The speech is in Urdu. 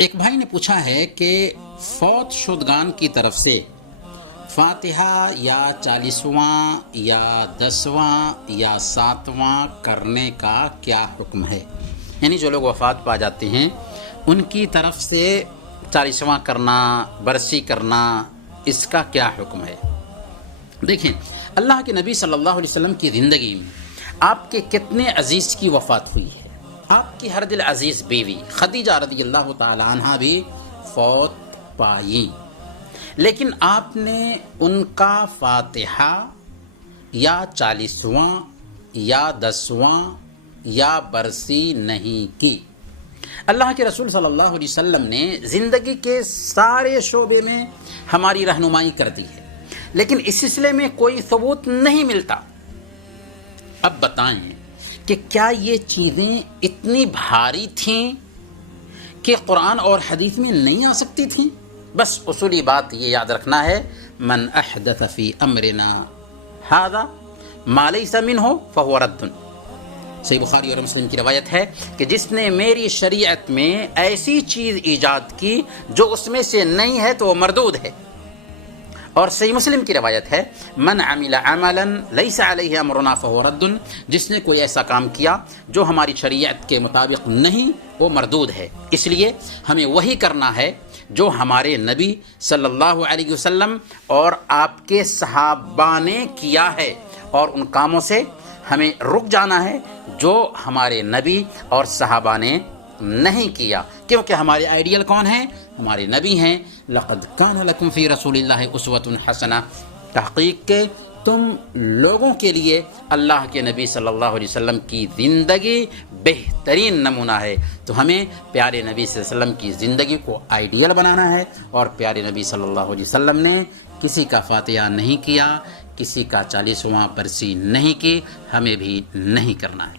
ایک بھائی نے پوچھا ہے کہ فوت شدگان کی طرف سے فاتحہ یا 40واں یا 10واں یا 7واں کرنے کا کیا حکم ہے؟ یعنی جو لوگ وفات پا جاتے ہیں ان کی طرف سے 40واں کرنا، برسی کرنا، اس کا کیا حکم ہے؟ دیکھیں، اللہ کے نبی صلی اللہ علیہ وسلم کی زندگی میں آپ کے کتنے عزیز کی وفات ہوئی ہے۔ آپ کی ہر دل عزیز بیوی خدیجہ رضی اللہ تعالی عنہ بھی فوت پائیں، لیکن آپ نے ان کا فاتحہ یا 40واں یا 10واں یا برسی نہیں کی۔ اللہ کے رسول صلی اللہ علیہ وسلم نے زندگی کے سارے شعبے میں ہماری رہنمائی کر دی ہے، لیکن اس سلسلے میں کوئی ثبوت نہیں ملتا۔ اب بتائیں کہ کیا یہ چیزیں اتنی بھاری تھیں کہ قرآن اور حدیث میں نہیں آ سکتی تھیں؟ بس اصولی بات یہ یاد رکھنا ہے، من احدث فی امرنا ھذا ما لیس منہ فہو رد۔ صحیح بخاری اور مسلم کی روایت ہے کہ جس نے میری شریعت میں ایسی چیز ایجاد کی جو اس میں سے نہیں ہے تو وہ مردود ہے۔ اور صحیح مسلم کی روایت ہے، من عمل عملا لیس علیہ امرنا فہو رد، جس نے کوئی ایسا کام کیا جو ہماری شریعت کے مطابق نہیں، وہ مردود ہے۔ اس لیے ہمیں وہی کرنا ہے جو ہمارے نبی صلی اللہ علیہ وسلم اور آپ کے صحابہ نے کیا ہے، اور ان کاموں سے ہمیں رک جانا ہے جو ہمارے نبی اور صحابہ نے نہیں کیا، کیونکہ ہمارے آئیڈیل کون ہیں؟ ہمارے نبی ہیں۔ لقد کان لکم فی رسول اللہ اسوۃ حسنہ، تحقیق کہ تم لوگوں کے لیے اللہ کے نبی صلی اللہ علیہ وسلم کی زندگی بہترین نمونہ ہے۔ تو ہمیں پیارے نبی صلی اللہ علیہ وسلم کی زندگی کو آئیڈیل بنانا ہے، اور پیارے نبی صلی اللہ علیہ وسلم نے کسی کا فاتحہ نہیں کیا، کسی کا 40واں برسی نہیں کی، ہمیں بھی نہیں کرنا ہے۔